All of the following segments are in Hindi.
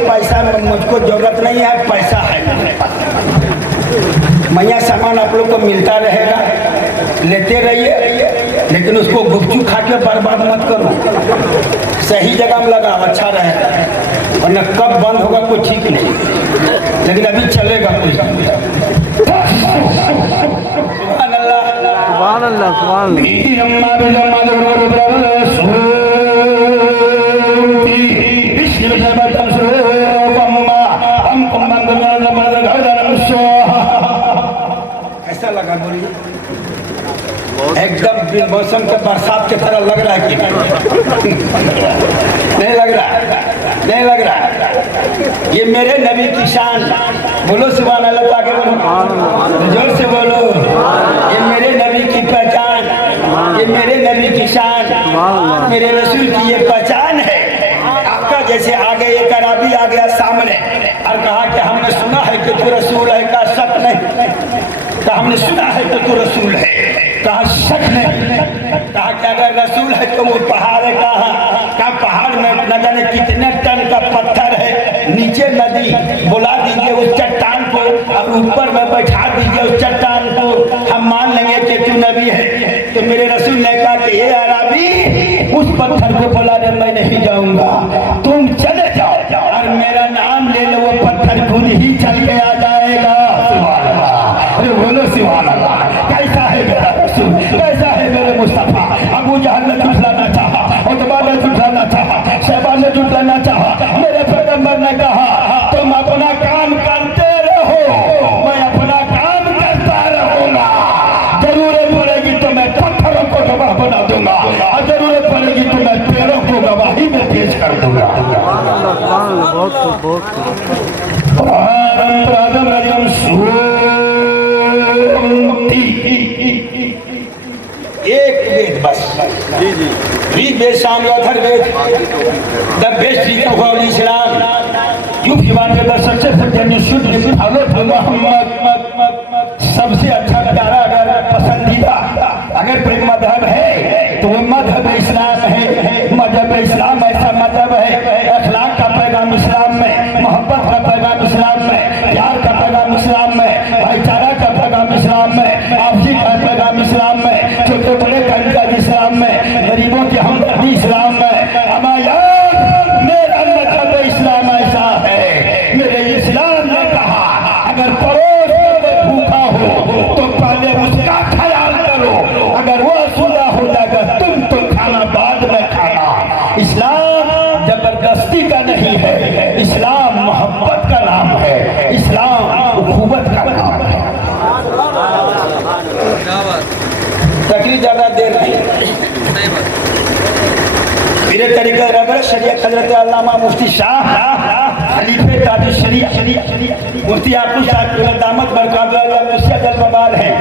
पैसा में मुझको जरूरत नहीं है, पैसा है मैया। सामान आप लोग को मिलता रहेगा, लेते रहिए, लेकिन उसको गुपचुप खा के बर्बाद मत करो। सही जगह में लगाओ, अच्छा रहेगा, वरना कब बंद होगा कोई ठीक नहीं, लेकिन अभी चलेगा कुछ। सुभान अल्लाह, सुभान अल्लाह, सुभान ऐसा लगा बोलिए, एकदम मौसम के बरसात की तरह लग रहा है कि नहीं लग रहा? नहीं लग रहा? ये मेरे नबी की शान, बोलो सुभान अल्लाह, आगे बोलो, जोर से बोलो। ये मेरे नबी की पहचान, ये मेरे नबी की शान, मेरे रसूल की ये पहचान है। आपका जैसे आगे एक अरबी आ गया सामने और कहा कि हमने सुना है कि तू रसूल है, का शक नहीं, कहा हमने सुना है कि तू रसूल है, कहा शक नहीं, कहा कि अगर रसूल है तो वो पहाड़ है, कहा पहाड़ में न जाने कितने टन का पत्थर है, नीचे नदी, बुला दीजिए उस चट्टान को और ऊपर में बैठा दीजिए उस चट्टान को, हम मान लेंगे कि तू नबी है। तो मेरे रसूल ने कहा कि ये अरबी उस पत्थर को बुलाने मैं नहीं जाऊंगा, तुम चले जाओ और मेरा नाम ले लो, वो पत्थर खुद ही चल के आ जाएगा। सुभान अल्लाह, अरे बोलो सुभान अल्लाह। कैसा है मेरा रसूल, कैसा है मेरे मुस्तफा। अबू जहल ने झुठलाना चाहा, उतबा ने झुठलाना चाहा, शैबा ने झुठलाना चाहा, मेरे पैगंबर ने कहा तुम अपना काम करते रहो, मैं अपना काम करता रहूंगा। जरूरत पड़ेगी तो मैं पत्थरों को गवाह बना दूंगा और जरूरत पड़ेगी तो मैं पेड़ों को गवाही में पेश कर दूंगा। एक वेद बस, Rig Veda, Sama, Atharvaveda, the best read of Islam, you given the successful generation follow Muhammad. सबसे अच्छा प्यारा अगर पसंदीदा अगर कोई मजहब है तो वो मजहब इस्लाम है। मजहब इस्लाम ऐसा मजहब है, अखलाक का पैगाम इस्लाम में, मोहब्बत का पैगाम इस्लाम में, प्यार का पैगाम इस्लाम में, भाईचारा का पैगाम इस्लाम में, आपसी का पैगाम इस्लाम में, छोटे बड़े का इज्जत इस्लाम में, गरीबों की हमदर्दी इस्लाम में। हमारा मेरा मजहब इस्लाम ऐसा है, मेरे इस्लाम ने कहा अगर पड़ोस में भूखा हो तो पहले उसका ख्याल करो, अगर वो सूदा हो जाएगा तुम तो खाना बाद में खाना। इस्लाम जबरदस्ती का नहीं है, इस्लाम मोहब्बत का नाम है, इस्लाम उखुवत का नाम है। तकरीर ज्यादा देर नहीं, मेरे तरीके रबर शरीयत हजरत अल्लामा मुफ्ती शाह खलीफे ताज शरीयत मुफ्ती आकुश साहब दामत बरकातुल्लाह मुस्यद अल-बबाल हैं।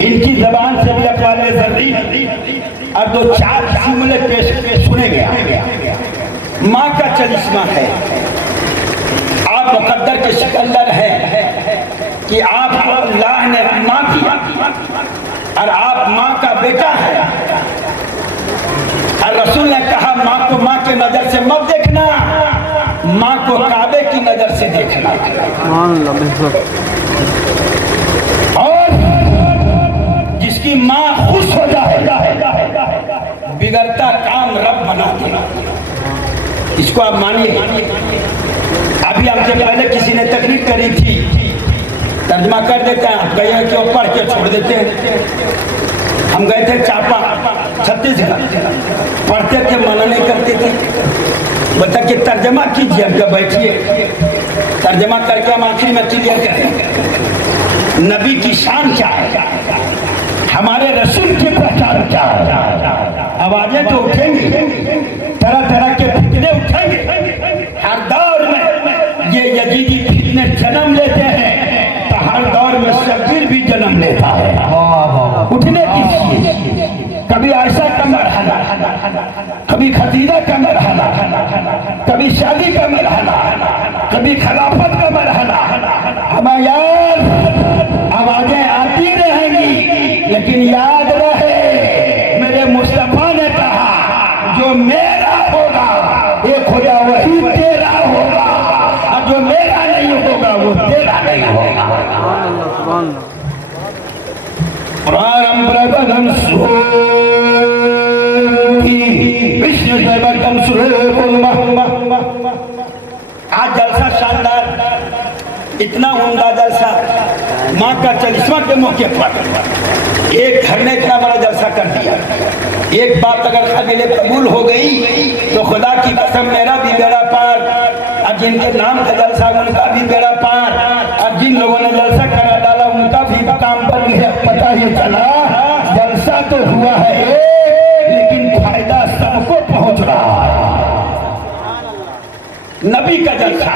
इनकी जबान से भी अक़वाल ज़र्री और दो चार जुमले पेश सुने गया। माँ का चरिश्मा है, आप मुकद्दर के सिकंदर हैं कि आपको अल्लाह ने माँ किया और आप माँ का बेटा है। और रसूल ने कहा माँ को माँ के नजर से मत देखना, माँ को काबे की नजर से देखना। और जिसकी माँ खुश हो जाए बिगड़ता काम रब बना देना, इसको आप मानिए। अभी हमसे पहले किसी ने तकलीफ करी थी, तर्जमा कर देते हैं, आप गए कि पढ़ के छोड़ देते हैं। हम गए थे चापा छत्तीसगढ़, पढ़ते थे मना नहीं करते थे, बता के तर्जमा कीजिए, अब बैठिए तर्जमा करके हम आखिरी में क्लियर करें नबी की शान क्या है, हमारे रसूल की पहचान क्या है। आवाजें तो उठेंगी, तरह तरह के फितने उठेंगे। हर दौर में ये यजीदी फितने जन्म लेते हैं, तो हर दौर में शब्बीर भी जन्म लेता है। उठने की कभी आयशा का मरहला, कभी खदीजा का मरहला, कभी शादी का मरहला, कभी खिलाफत का मरहला। हमें याद आवाजें आती रहेंगी, लेकिन याद रहे मेरे मुस्तफा ने कहा जो मेरा होगा एक खुदा वही तेरा होगा। इतना उम्दा जलसा माँ का 40वां के मौके पर एक घर ने इतना बड़ा जलसा कर दिया। एक बात अगर काबिल कबूल हो गई तो खुदा की कसम मेरा भी बेड़ा पार, और जिनके नाम का जलसा उनका भी बेड़ा पार, और जिन लोगों ने जलसा करा डाला उनका भी काम पर पता ही चला। जलसा तो हुआ है लेकिन फायदा सबको पहुंच रहा है। नबी का जलसा।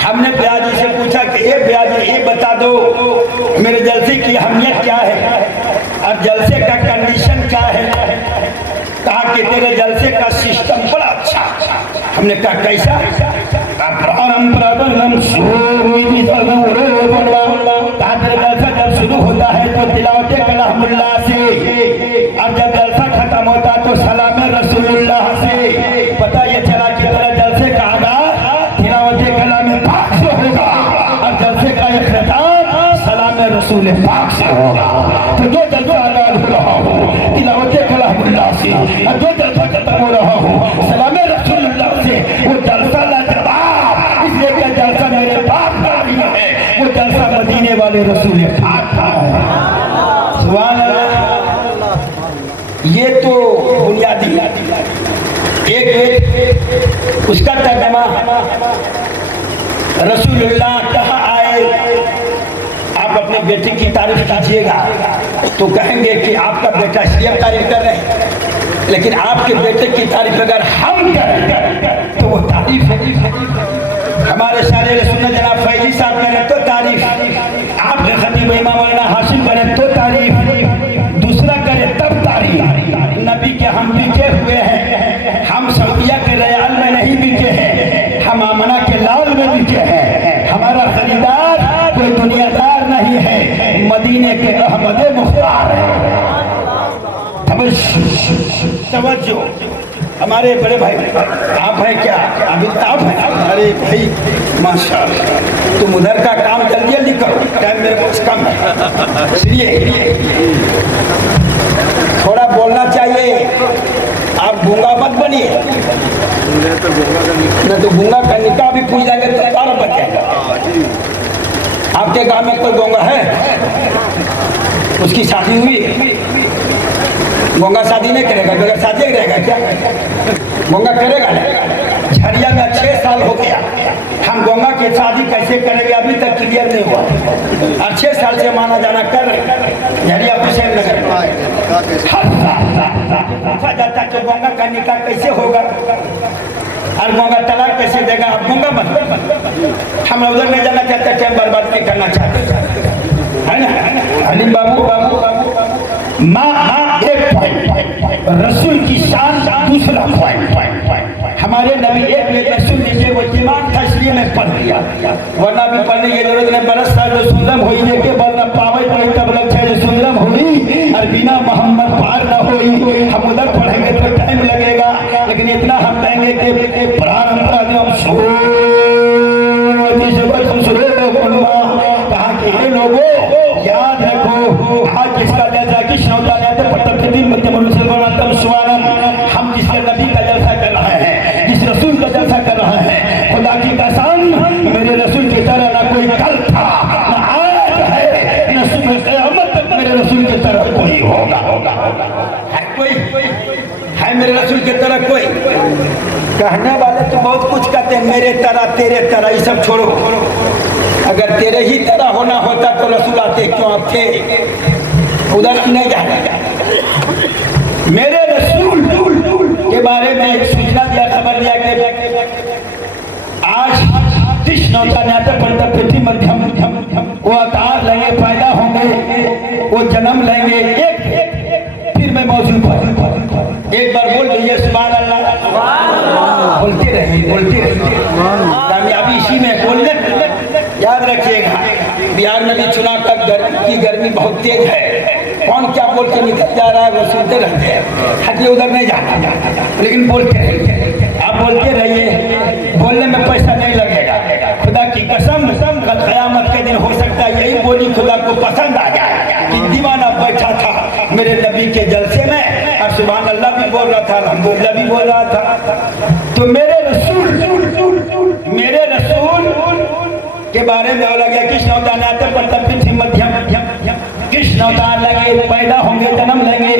हमने ब्याजी से पूछा कि ये ब्याजी ये बता दो मेरे जलसे की अहमियत क्या है और जलसे का कंडीशन क्या है। कहा कि तेरे जलसे का सिस्टम बड़ा अच्छा। हमने कहा कैसा। कहा तेरा जलसा जब शुरू होता है तो तिलावत कलामुल्लाह से, और जब जलसा खत्म होता तो सलाम रसूलुल्लाह से। पता ये चला कि तेरा जलसे का आगाज तिलावत कलाम पाक से होगा और जलसे का इख्तिताम सलाम रसूल पाक से होगा। तो जो जलसा हो रहा हो तिलावत कलामुल्लाह से, और जो जलसा खत्म हो रहा हो सलाम रसूलुल्लाह से, वो जलसा लाजवाब। इसलिए क्या जलसा मेरे पाक का नहीं है, वो जलसा मदीने वाले रसूल पाक का है। सुभान अल्लाह। ये तो बुनियादी एक उसका तर्जमा रसूलुल्लाह कहाँ आए। आप अपने बेटे की तारीफ कीजिएगा तो कहेंगे कि आपका बेटा सीएम तारीफ कर रहे हैं, लेकिन आपके बेटे की तारीफ अगर हम करें तो वो तारीफ है। हमारे शायर सुन्नत जनाब फैजी साहब करें तो तारीफ, आपके खतीब इमाम मौलाना हाशिम करें तो तारीफ, दूसरा करे तब तारीफ। नबी के हम बिके हुए हैं, हम सऊदिया के रयाल में नहीं बिके हैं, हम आमना के लाल में बिके हैं। हमारा खरीदार कोई दुनियादार नहीं है, मदीने के अहमद मुख्तार है। तवज्जो। हमारे बड़े भाई आप हैं क्या? अमिताभ हैं? अरे भाई माशाल्लाह, तुम उधर का काम जल्दी जल्दी करो, टाइम मेरे पास कम है। इसलिए थोड़ा बोलना चाहिए। आप गूंगा मत बनिए, न तो गूंगा का निकाह भी पूछ जाएंगे तो तार बच जाएगा। आपके गांव में कोई गूंगा है? उसकी शादी हुई? गूंगा शादी नहीं करेगा, बगैर शादी रहेगा क्या? गूंगा करेगा नहीं। झरिया में 6 साल हो गया, हम गूंगा की शादी कैसे करेंगे अभी तक क्लियर नहीं हुआ। और 6 साल से माना जाना कर रहे झरिया हुसैन नगर जाता तो गूंगा का निकाह कैसे होगा और गूंगा तलाक कैसे देगा। अब गूंगा मत, हम उधर नहीं जाना चाहते, टाइम बर्बाद नहीं करना चाहते, है ना अलीम बाबू। माँ एक पॉइंट, रसूल की शान दूसरा पॉइंट। हमारे नबी एक में सुन लीजिए, वो दिमाग था इसलिए मैं पढ़ दिया, वरना भी पढ़ने की जरूरत नहीं। बरस साल जो सुंदरम हुई है के बल न पावे कोई तब लग जाए जो सुंदरम हुई और बिना मोहम्मद पार न हुई। हम उधर पढ़ेंगे तो टाइम लगेगा, लेकिन इतना हम कहेंगे कि प्रारंभ कहा कि हे लोगों याद रखो, आज जिसका जलसा कृष्ण हम जिसके नबी का जलसा कर रहे हैं, जिस रसूल का जलसा कर रहे हैं, खुदा की कसम मेरे रसूल की तरह ना कोई कल था ना आज है न सुबह क़यामत तक मेरे रसूल की तरह कोई होगा। है कोई है मेरे रसूल की तरह कोई? कहने वाले तो बहुत कुछ कहते हैं, मेरे तरह तेरे तरह, ये सब छोड़ो। अगर तेरे ही तरह होना होता तो रसूल आते क्यों? आप थे उधर नहीं जाएगा। मेरे रसूल के बारे में एक सूचना दिया, खबर दिया कि आज कृष्ण पृथ्वी मध्यम वो अवतार लेंगे, पैदा होंगे, वो जन्म लेंगे। एक फिर मैं मौजूद हूँ, एक बार बोल दीजिए सुभान अल्लाह। बोलते रहिए। कामयाबी इसी में बोलने। याद रखिएगा, बिहार में भी चुनाव तक की गर्मी बहुत तेज है। कौन क्या बोल के निकल जा रहा है वो सुनते रहते हैं, हटिए उधर नहीं जाना, लेकिन बोलते रहिए। आप बोलते रहिए, बोलने में पैसा नहीं लगेगा। खुदा की कसम कल क़यामत के दिन हो सकता है यही बोली खुदा को पसंद आ जाए कि दीवाना बैठा था मेरे नबी के जलसे में और सुभान अल्लाह भी बोल रहा था, अल्हम्दुलिल्लाह भी बोल रहा था। तो मेरे रसूल के बारे में बोला गया कृष्ण अवतार आते पर तब पृथ्वी मध्यम कृष्ण अवतार लगे, पैदा होंगे, जन्म लेंगे,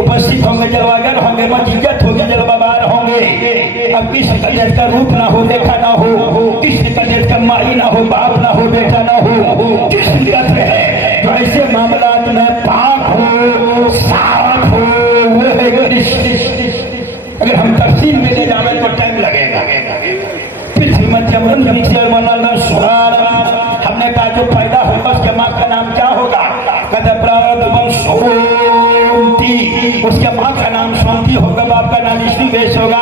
उपस्थित होंगे, जलवागर होंगे, मजीजत होगी, जलवाबार होंगे। अब कृष्ण का देश का रूप ना हो, देखा ना हो, कृष्ण का देश का माई ना हो, बाप ना हो, बेटा ना हो, कृष्ण तत्व है। तो ऐसे मामलात में पाक हो, साफ हो, वो है कृष्ण। अगर हम तफसील में ले जावे तो टाइम लगेगा। पृथ्वी मध्यम हमने कहा जो पैदा होगा उसके माँ का नाम क्या होगा? उसके माँ का नाम शांति होगा, बाप का नाम विष्णु वेश होगा।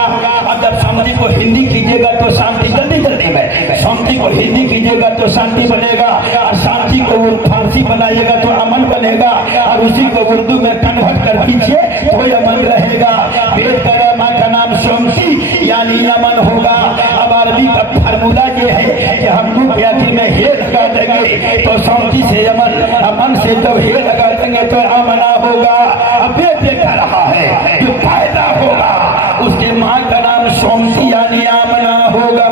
अब जब शांति को हिंदी कीजिएगा तो शांति जल्दी जल्दी में, शांति को हिंदी कीजिएगा तो शांति बनेगा, और शांति को फारसी बनाइएगा तो अमन बनेगा, और उसी को उर्दू में कन्वर्ट कर दीजिए तो अमन रहेगा। वेद का माँ का नाम शांति यानी अमन होगा। अब अरबी का फार्मूला ये है कि हम लोग आखिर में हे लगा देंगे तो शांति से अमन, अमन से जब हे लगा देंगे तो अमना होगा। अब ये देखा रहा है जो फायदा होगा उसके माँ का नाम शांति यानी अमना होगा।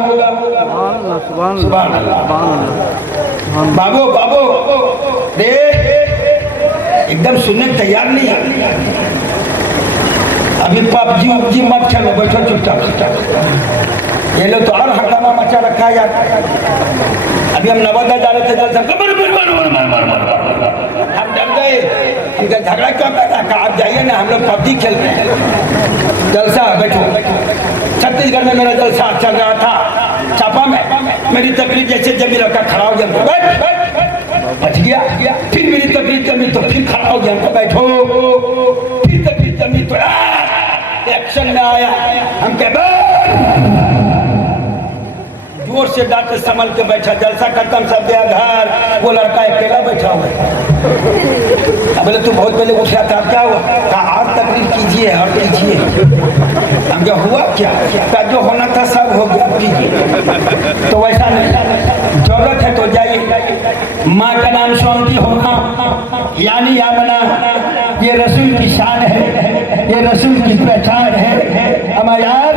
सुभान अल्लाह। बाबू बाबू देख एकदम सुनने तैयार नहीं है। अभी पबजी मत खेलो, बैठो चुपचाप। ये लोग तो और हंगामा मचा रखा है यार। अभी हम नवादा जा रहे थे, हम डर गए, हमका झगड़ा क्यों कर रखा? आप जाइए ना, हम लोग पबजी खेल रहे हैं। जलसा बैठो। छत्तीसगढ़ में मेरा जलसा चल रहा था, चापा में मेरी तकरीर जैसे जमी रखा, खड़ा हो गया, बच गया। फिर मेरी तकरीर जमी तो फिर खड़ा हो गया, बैठो। फिर तकरीर जमी तो एक्शन में आया, हम कह जोर से डांटे, संभल के बैठा। जलसा खत्म, सब गया घर, वो लड़का अकेला बैठा हुआ है। बोले तू बहुत पहले उठा था, क्या हुआ? कहा और तकरीर कीजिए और कीजिए। हम क्या हुआ क्या जो होना था सब हो गया, कीजिए। तो वैसा नहीं, जरूरत है तो जाइए। माँ का नाम शांति होगा यानी आमना, ये रसूल की शान है, ये रसूल की पहचान है। हमारे यार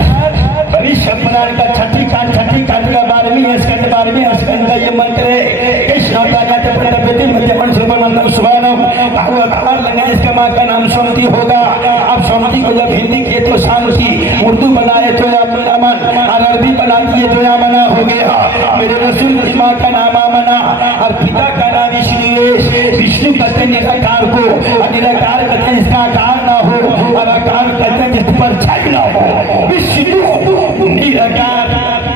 भविष्य पुराण का छठी कांड का 12वीं स्कंद का ये मंत्र है। कृष्ण इसका माँ का नाम शांति होगा। अब शांति को जब हिंदी किए तो शांति, उर्दू बनाए तो अमन, और अरबी बना दिए तो अमना हो गया। मेरे रसूल की माँ का नाम आमना, और पिता का नाम विष्णु। विष्णु कहते निराकार को, और निराकार कहते इसका आकार ना हो, और आकार कहते जिस पर छाई ना हो। विष्णु निराकार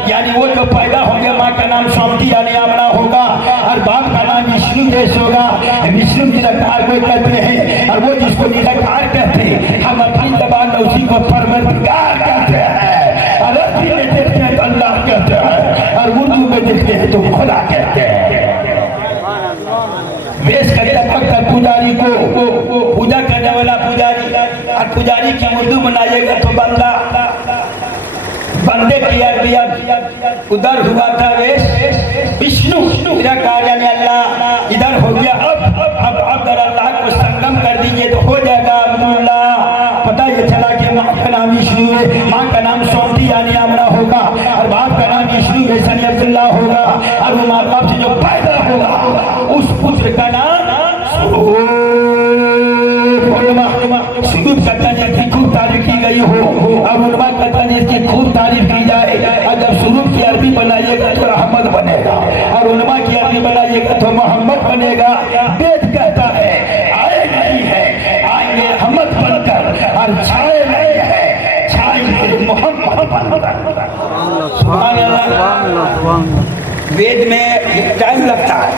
यानी वो जो पैदा होंगे, माँ का नाम शांति यानी आमना होगा, और बाप का नाम विष्णु देश होगा। विष्णु निराकार को कहते हैं, और वो जिसको निराकार कहते हैं हम अपनी जबान में उसी को परवरदिगार कहते हैं। और अरबी में देखते हैं तो अल्लाह कहते हैं, और उर्दू में देखते हैं तो खुदा कहते हैं। वेश करता भक्त पुजारी को, पूजा करने वाला पुजारी, और पुजारी की उर्दू बनाइएगा तो बंदा, बंदे की अरबी उधर हुआ था वेश विष्णु निराकार यानी अल्लाह, इधर हो गया अब अल्लाह को संगम कर दीजिए तो हो जाएगा अब्दुल्लाह। पता ये चला कि माँ का नाम विष्णु है, माँ का नाम शांति यानी आमना होगा, और बाप का नाम विष्णु है यानी अब्दुल्लाह होगा, और वो माँ बाप से जो पैदा होगा उस पुत्र का नाम सुरूप कहता है इसकी खूब तारीफ की गई हो, और उलमा कहता है इसकी खूब तारीफ की जाए। और जब सुरूप की अरबी बनाइएगा तो रहमत बनेगा, और उलमा की अरबी बनाइएगा तो मोहम्मद बनेगा। वेद कहता है आए नहीं है, आएंगे रहमत बनकर, और छाए नहीं है, छाएंगे मोहम्मद बनकर। सुभान अल्लाह। वेद में टाइम लगता है,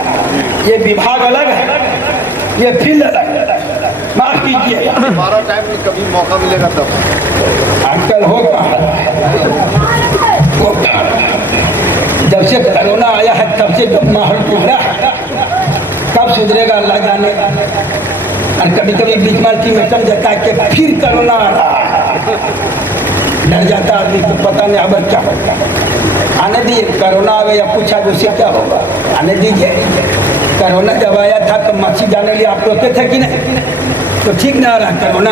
ये विभाग अलग है, ये फील्ड अलग है। माफ कीजिए, हमारा टाइम कभी मौका मिलेगा तब आजकल होगा। जब से कोरोना आया है तब से माहौल बिगड़ा है, कब सुधरेगा अल्लाह जाने। और कभी कभी बीच में चल जाता है कि फिर कोरोना आ रहा है, डर जाता आदमी को, पता नहीं अब क्या होगा। आने दीजिए, कोरोना आ गया, पूछा उससे क्या होगा, आने दीजिए। कोरोना जब आया था तो मस्जिद जाने लिए आप रोकते थे कि नहीं? तो ठीक ना रहा कोरोना,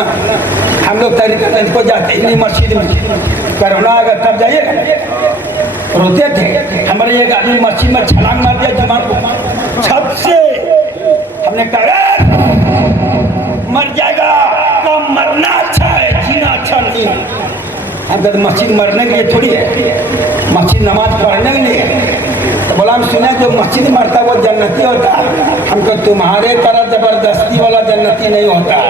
हम लोग तरीका को जाते ही नहीं मस्जिद में। कोरोना अगर तब जाइएगा रोते थे। हमारे एक आदमी मस्जिद में छलांग मार दिया जुमा को छत से। हमने कहा मर जाएगा, तो मरना अच्छा है, जीना अच्छा नहीं है। हम कहते मस्जिद मरने के लिए थोड़ी है, मस्जिद नमाज पढ़ने के लिए। तो बोला हम सुने जो मस्जिद मरता है वो जन्नती होता है। हमको तुम्हारे तरह जबरदस्ती वाला जन्नती नहीं होता है।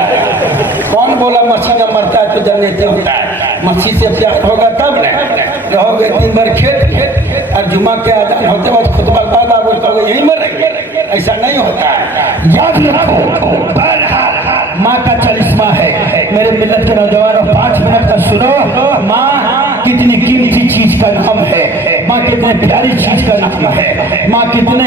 कौन बोला मस्जिद में मरता है तो जन्नती होता है? मस्जिद से प्यार होगा तब न रहोगे दिन भर खेत और जुमा के अजान होते वक्त खुतबा बाद आप कहोगे यहीं मरेंगे, ऐसा नहीं होता है। याद रखो माँ का चरिश्मा है। मेरे मिलत के नौजवानों 5 मिनट का सुनो। माँ कितनी कीमती चीज का नाम है, माँ कितने प्यारी चीज का नाम है, माँ कितने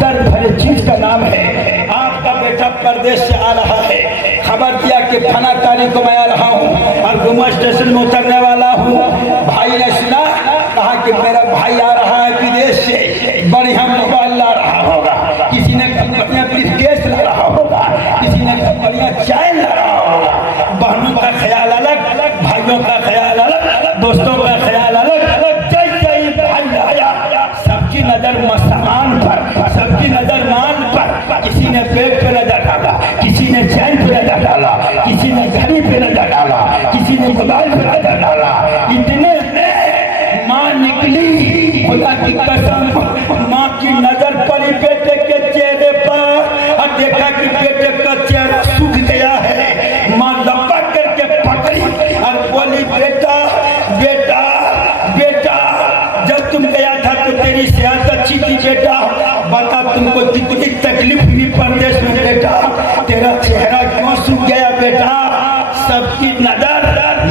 दर्द भरे चीज का नाम है। आपका बेटा परदेश से आ रहा है, खबर दिया कि फला तारीख को मैं आ रहा हूँ और गुमा स्टेशन में उतरने वाला हूँ। भाई ने सुना, कहा कि मेरा भाई आ रहा है विदेश से, बढ़िया मोबाइल ला रहा होगा, किसी ने बढ़िया ब्रीफकेस ला रहा होगा, किसी ने बढ़िया चाय ला रहा होगा। बहनों का ख्याल अलग, भाइयों का ख्याल अलग, दोस्तों का ख्याल अलग। जैसे ही भाई आया सबकी नजर सामान पर, सबकी नजर माल पर। किसी ने पेट पे नजर डाला, किसी ने चैन पे नजर डाला, किसी ने घड़ी पे नजर डाला, किसी ने मोबाइल पे नजर डाला। इतने माँ निकली, खुदा की कसम, माँ की नजर पड़ी बेटे के चेहरे पर और देखा कि बेटे का चेहरा सूख गया है। माँ लपक करके पकड़ी और बोली बेटा बेटा बेटा, जब तुम गया था तो तेरी सेहत अच्छी थी बेटा, बता तुमको कितनी तकलीफ हुई परदेश में बेटा, तेरा चेहरा क्यों सूख गया बेटा। सबकी नजर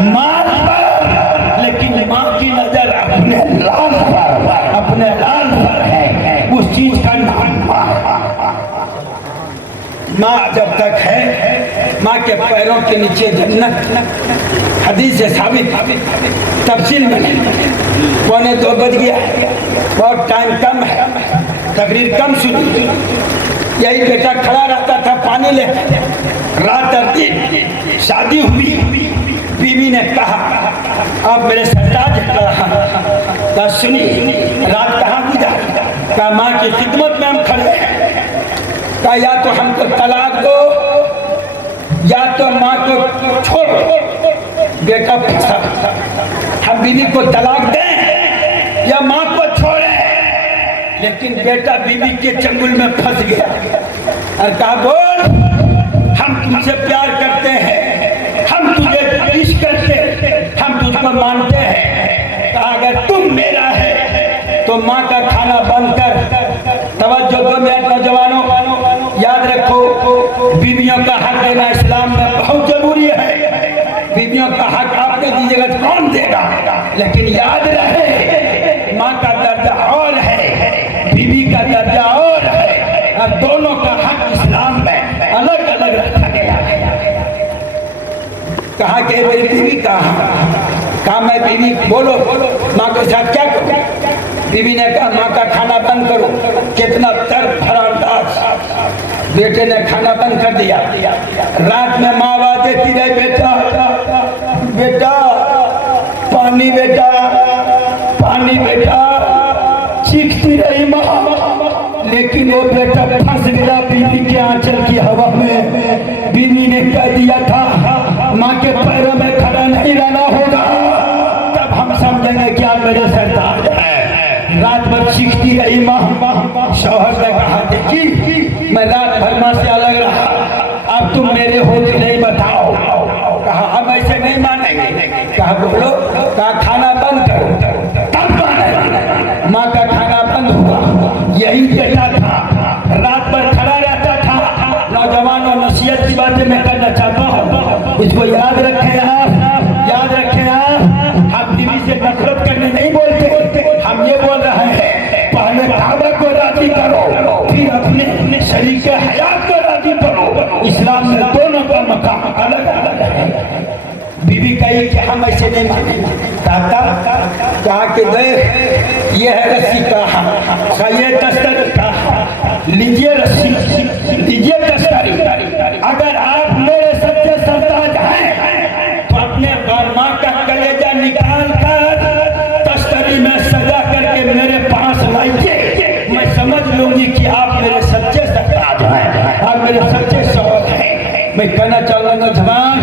माँ पर, लेकिन माँ की नजर अपने लाल पर, अपने लाल पर है। उस चीज का नाम माँ जब तक है, माँ के पैरों के नीचे जन्नत। हदीस से साबित, तफसील में 1:45 बज गया, बहुत टाइम कम है, तकरीर कम सुनी। यही बेटा खड़ा रहता था पानी ले, रात और दिन। शादी हुई, बीवी ने कहा अब मेरे सरताज कहा सुनी रात कहाँ गुजर, कहा माँ की खिदमत में हम खड़े हैं। कहा या तो हमको तलाक दो या तो माँ को छोड़ो। बेटा फंसा, हम बीवी को तलाक दें या माँ को छोड़े। लेकिन बेटा बीवी के चंगुल में फंस गया और कहा बोल, हम तुमसे प्यार करते हैं, हम तुझे इश्क करते हैं, हम तुझको मानते हैं। कहा अगर तुम मेरा है तो माँ का खाना बंद कर। तवज्जो 2 मिनट नौजवानों, याद रखो बीवियों का हक देना इस्लाम में बहुत जरूरी है। बीवियों का हक आपने दीजिएगा तो कौन देगा, लेकिन याद रहे माँ का दर्जा और है, बीवी का दर्जा और है, और दोनों का हक इस्लाम में अलग अलग रखा गया है। कहा कि मेरी बीवी कहा मैं बीवी बोलो माँ के साथ क्या करूं। बीवी ने कहा माँ का खाना बंद करो। कितना दर्द भरा अंदाज। बेटे ने खाना बंद कर दिया। रात में माँ आवाज देती रही बेटा बेटा पानी, बेटा पानी, बेटा चीखती रही माँ। लेकिन वो बेटा फंस गया बीवी के आंचल की हवा में। बीवी ने कह दिया था माँ के पैरों में खड़ा नहीं रहना होगा, तब हम समझेंगे क्या मेरे सरदार है। रात भर चीखती रही माँ। शौहर ने कहा देखी मैं रात भर माँ से अलग रहा, अब तुम मेरे हो कि नहीं बताओ। कहा हम ऐसे नहीं मानेंगे। कहा बोलो। कहा खाना बंद करो, तब मानेंगे। माँ का खाना बंद हुआ। यही बेटा था, रात भर खड़ा रहता था। नौजवानों नसीहत की बातें मैं करना चाहता हूँ, इसको याद रखें यार, याद रखें यार। हम बीवी से नफरत करने नहीं बोलते, हम ये बोल रहे हैं पहले काबा को राजी करो, फिर अपने शरीक हयात को राजी करो। इस्लाम में दोनों का मकाम अलग अलग है। बीवी कही कि हम ऐसे नहीं मानेंगे। कहा कि देख ये है रस्सी कहा, ये दस्तर कहा, लीजिए रस्सी, लीजिए दस्तरी। अगर आप मेरे सच्चे सरताज हैं तो अपने माँ का कलेजा निकाल कर मैं कहना चाहूंगा नौजवान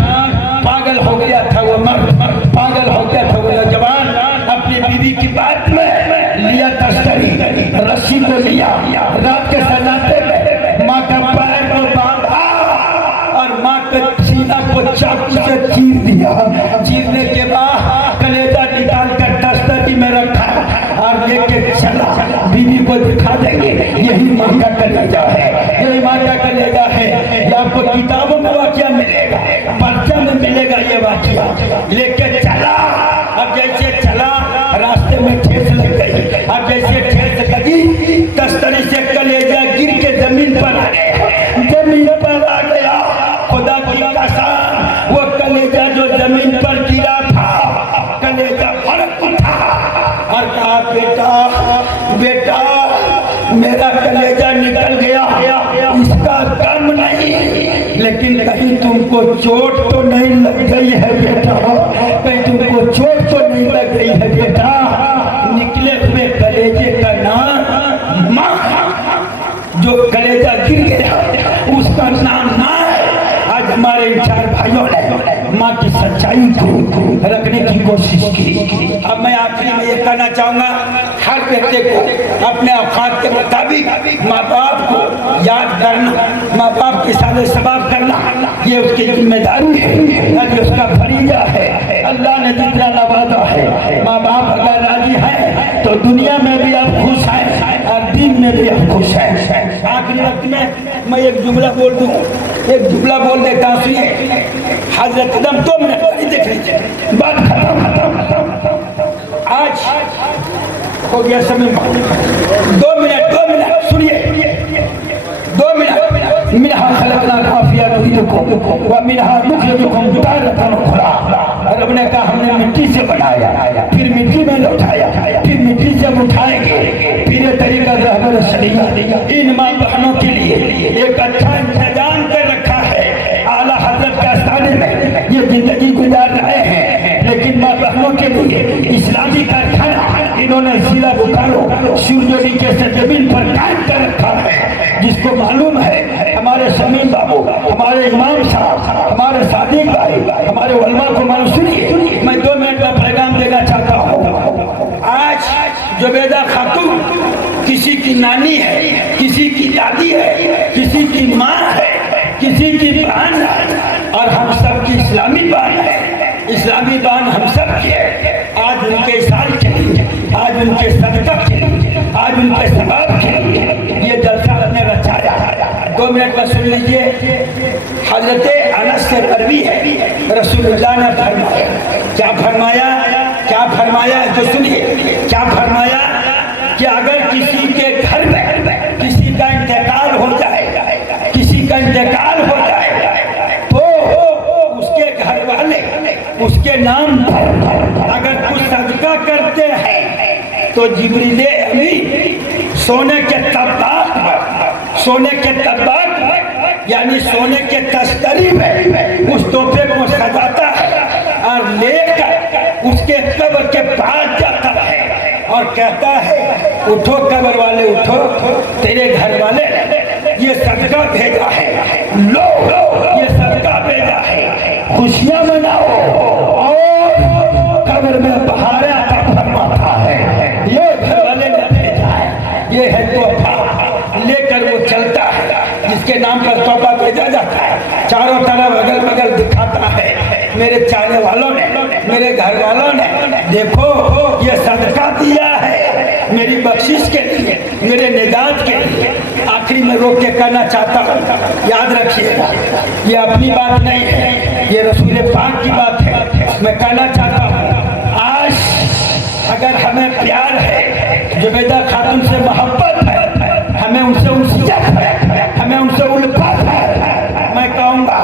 पागल हो गया था वो मर्द, पागल हो गया था वो नौजवान, अपनी बीवी की बात में लिया तस्तरी, रस्सी को लिया, रात के सन्नाटे में माँ का पैर को बांधा और माँ के सीना को चाकू से चीर दिया। चीरने के बाद कलेजा निकाल कर तस्तरी में रखा और लेके चला, बीवी को दिखा देंगे यही माँ का कलेजा है, यही माँ का कलेजा है। ये आपको किताबों में वाकया मिलेगा, पर्चा में मिलेगा ये वाकया। लेके चला, अब जैसे चला रास्ते में ठेस लग गई, अब जैसे ठेस लगी तस्तरी से कलेजा गिर के जमीन पर आ गया, जमीन पर आ गया। खुदा की कसम वो कलेजा जो जमीन पर गिरा था, कलेजा फड़क उठा और कहा बेटा बेटा मेरा कलेजा निकल गया, इसका गम नहीं, लेकिन कहीं तुमको चोट तो नहीं लग गई है बेटा, कहीं तुमको चोट तो नहीं लग गई है बेटा। निकले हुए कलेजे का नाम माँ, जो कलेजा गिर गया उसका नाम माँ है। आज हमारे इन चार भाइयों ने माँ की सच्चाई को रखने की कोशिश की। अब मैं आखिरी में ये कहना चाहूंगा, हर व्यक्ति को अपने औकात के मुताबिक माँ बाप को याद करना, माँ बाप के साथ सवाब करना, ये उसकी जिम्मेदारी है, ये उसका फरीजा है। अल्लाह ने जितना नवाजा है, माँ बाप अगर राजी है तो दुनिया में भी आप खुश हैं और दिन में भी आप खुश हैं। आखिरी वक्त में मैं एक जुमला बोल दूँ, एक जुमला बोल देता हूँ, सुनिए। हजरत कदम 2 मिनट देख लीजिए, बात खत्म। आज हो गया समय, 2 मिनट सुनिए, 2 मिनट। मिनहा खलकनाकुम फिहा नुईदुकुम व मिनहा नुखरिजुकुम तारतन उखरा। रब ने कहा हमने मिट्टी से बनाया, फिर मिट्टी में लौटाया, फिर मिट्टी से उठाएंगे। फिर ये तरीका रहबर शरीया इन माँ बहनों के लिए एक अच्छा इंतजाम कर रखा है। आला हजरत के आस्थाने में ये जिंदगी गुजार रहे हैं, लेकिन माँ बहनों के लिए इस्लामी कारखाना इन्होंने जिला बोकारो सूर्योदय के से जमीन पर कायम कर रखा है। जिसको मालूम है, हमारे शमीम बाबू, हमारे इमाम साहब, हमारे सादिक भाई, हमारे उलमा को मालूम। सुनिए, मैं 2 मिनट का पैगाम देना चाहता हूँ। आज जुबैदा खातून किसी की नानी है, किसी की दादी है, किसी की माँ है, किसी की बहन है, और हम सब की इस्लामी बहन है। इस्लामी बहन हम सब की है। आज उनके साल के लिए, आज उनके सदका के लिए, आज उनके सवाब के लिए ये जलसा हमने रचाया। 2 मिनट में सुन लीजिए। हजरत अनस से मरवी है, रसूलुल्लाह ने फरमाया, क्या फरमाया, क्या फरमाया, तो सुनिए क्या फरमाया कि अगर किसी के घर में किसी का इंतकाल हो जाए, किसी का इंतकाल हो जाए, तो उसके घर वाले उसके नाम पर अगर कुछ सदका करते हैं तो जिब्रील अमीन सोने के तब्बाक पर, सोने के तब्बाक पर यानी सोने के तस्तरी में उस तोहफे को सजाता है और लेकर उसके कब्र के पास जाता है और कहता है उठो कब्र वाले उठो, तेरे घर वाले ये सदका भेजा है, लो ये सदका भेजा है, खुशियां मनाओ और कब्र में बहारें अता फरमाता है। ये घर वाले ने भेजा है, ये है तोहफा। लेकर वो चलता है, जिसके नाम पर तोहफा भेजा जाता है, चारों तरफ अगल बगल दिखाता है, मेरे चाहने वालों ने, मेरे घर वालों ने देखो ये सदका दिया है मेरी बख्शिश के लिए, मेरे निजात के लिए। आखिरी में रोक के कहना चाहता हूँ, याद रखिएगा ये अपनी बात नहीं है, ये रसूल पाक की बात है। मैं कहना चाहता हूँ आज अगर हमें प्यार है, जुबैदा खातून से मोहब्बत है, हमें उनसे उल्फत है, हमें उनसे उल्फत है। मैं कहूँगा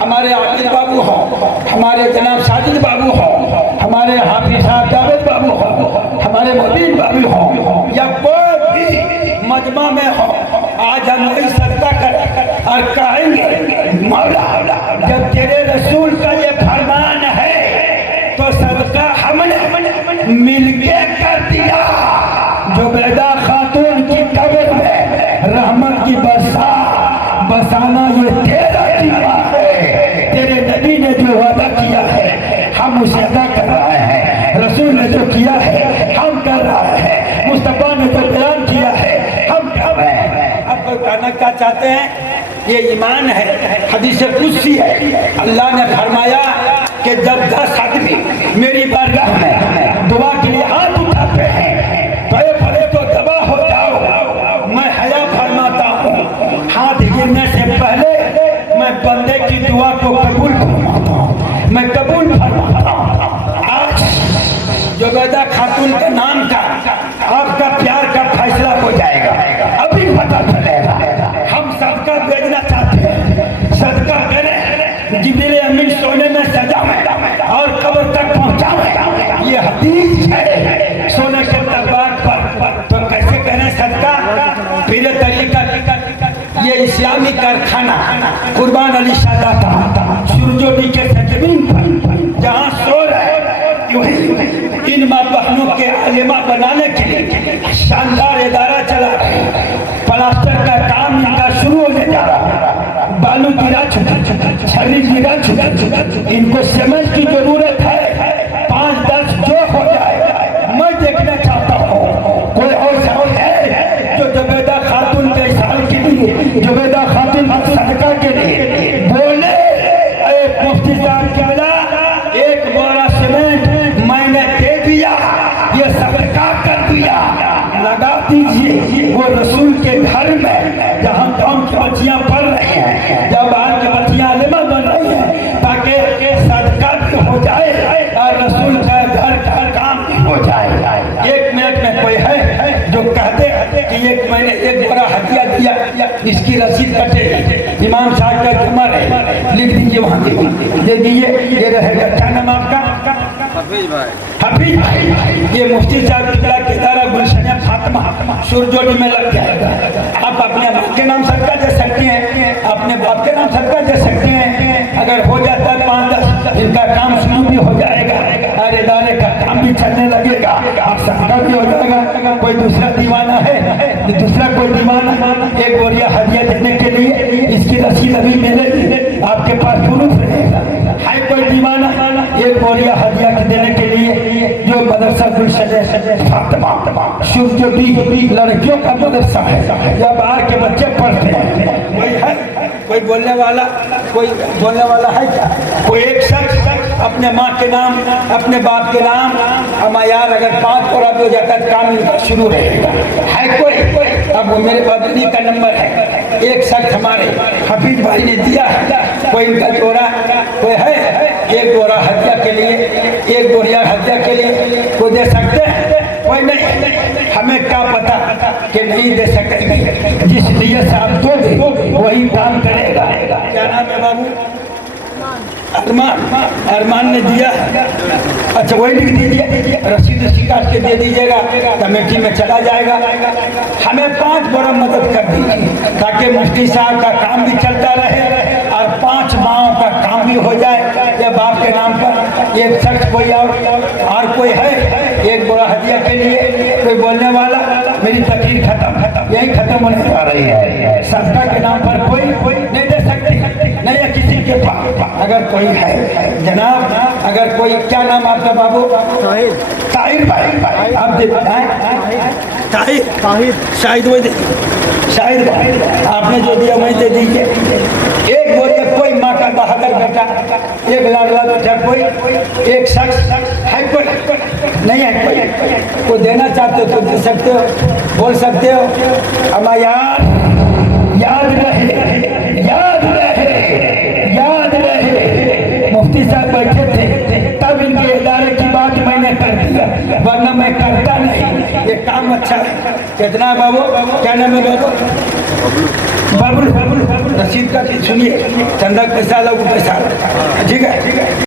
हमारे आकिब बाबू हों, हमारे जनाब साजिद बाबू हों, हमारे हाफिज साहब जावेद बाबू हों, हमारे मुबीन बाबू हों, या कोई भी मजमा में हो, आज हम वही सदका करें और कहेंगे मौला जब तेरे रसूल का ये फरमान है तो सदका हमने मिलके कर दिया। जुबैदा खातून की कब्र में रहमत की बरसा बसाना ये तेरा जिम्मा है। हम उसे अदा कर रहे हैं। रसूल ने जो किया है हम कर रहे हैं। मुस्तफा ने जो बयान किया है हम कर रहे हैं। अब कोई कहना क्या चाहते हैं? ये ईमान है, हदीस कुदसी है। अल्लाह ने फरमाया कि जब 10 आदमी मेरी बारगाह में दुआ के लिए हाथ उठाते हैं तो ये पहले तो दबा हो जाओ। मैं हया फरमाता हूँ, हाथ गिरने से पहले मैं बंदे की दुआ को कबूल फरमाता हूँ, मैं कबूल फरमाता हूँ। आज जुबैदा खातून के नाम का आपका प्यार का फैसला हो जाएगा, अभी पता चलेगा। हम सबका भेजना चाहते हैं, सदका करें, जिब्रील अमीन सोने में सजाएं और कब्र तक पहुंचाएं। ये हदीस है सोने के तबाक पर। तो कैसे करें सदका? पीरे तरीका ये इस्लामी कारखाना कुर्बान अली शादा का सूरजोनी के जमीन पर जहाँ सो रहे इन माँ बहनों के आलिमा बनाने के लिए शानदार इदारा चला रहे। प्लास्टर का काम इनका शुरू होने जा रहा है। बालू गिरा चुका, छर्री गिरा चुका, इनको सीमेंट की जरूरत है। 5-10 जो हो जाए मैं देखना चाहता हूँ। कोई और सवाल है जो जुबैदा खातून के साल के लिए, जुबैदा खातून सदका के लिए बोले? मुफ्ती साहब के बजा 1 बोरा सीमेंट मैंने दे दिया, ये सदका कर दिया, लगा दीजिए वो रसूल के घर में जहाँ गाँव की बच्चियाँ पढ़ रही हैं, जब बाहर की बच्चियाँ आलिमा बन रही हैं, ताकि सदका भी हो जाए और रसूल का घर का काम भी हो जाए। 1 मिनट में कोई है जो कहते कि एक मैंने 1 बोरा हदिया दिया, इसकी रसीद कटे, इमाम साहब का जुम्मर है, लिख दीजिए वहाँ दे दीजिए। ये रहेगा। क्या नाम आपका? हफीज भाई। हफीज भाई। ये मुफ्ती साहब के इदारा गुलशन फातिमा सूरजोनी में लग जाएगा। आप अपने माँ के नाम सदका दे सकते हैं, अपने बाप के नाम सदका दे सकते हैं। अगर हो जाता है 5-10 इनका काम शुरू भी हो जाएगा और इदारे का काम भी चलने लगेगा और सदका भी हो जाएगा। कोई दूसरा दीवाना है, दूसरा कोई दीवाना 1 बोरिया हदिया देने के लिए इसकी रसीद अभी मिलेगी, आपके पास प्रूफ रहेगा। है कोई दीवाना 1 बोरिया हदिया देने के लिए जो मदरसा गुलशन फातिमा सूरजोनी लड़कियों का मदरसा है, या बाहर के बच्चे पढ़ते हैं? कोई है? कोई बोलने वाला? कोई बोलने वाला है क्या? कोई एक शख्स अपने माँ के नाम, अपने बाप के नाम, हम यार अगर 5 बोरा भी हो जाता है काम इनका शुरू रहेगा। है कोई? अब वो मेरे बदली का नंबर है, एक शख्स हमारे हफीज भाई ने दिया है, कोई इनका जोड़ा कोई है? 1 बोरा हदिया के लिए, 1 बोरिया हदिया के लिए कोई दे सकते हैं? कोई नहीं। हमें क्या पता कि नहीं दे सकेंगे, जिस लिए से आप दोगे वही काम करेगा। क्या नाम है बाबू? अरमान। अरमान ने दिया। अच्छा वही लिख दीजिए, रसीद काट के दे दीजिएगा, कमेटी में चला जाएगा। हमें 5 बोरा मदद कर दीजिए ताकि मुफ्ती साहब का काम भी चलता रहे और 5 माओं का काम भी हो जाए। या बाप के नाम पर एक शख्स कोई और कोई है 1 बोरा हदिया के लिए? कोई बोलने वाला? मेरी तकरीर खत्म, यही खत्म होने जा रही है। सदका के नाम पर कोई नहीं दे सकती, नहीं है किसी के पास। अगर कोई है जनाब, अगर कोई, क्या नाम आपका बाबू? ताहिर भाई। आप देते हैं ताहिर? शाहिद वही शाहिद भाई, आपने जो दिया वही दे दीजिए। 1 बोरिया कोई माँ का बहादुर बेटा, 1 लाडला बेटा कोई, एक शख्स है? कोई नहीं है? कोई देना चाहते हो तो दे सकते हो, बोल सकते हो। अमा यार याद रहे, याद रहे, याद रहे, मुफ्ती साहब बैठे थे तब इनके इदारे की बात मैंने कर दिया, वरना मैं करता नहीं। ये काम अच्छा है। कितना बाबू? क्या नाम है बाबू? बबलू। रसीद का सुनिए, चंदा पैसा लोग पैसा, ठीक है।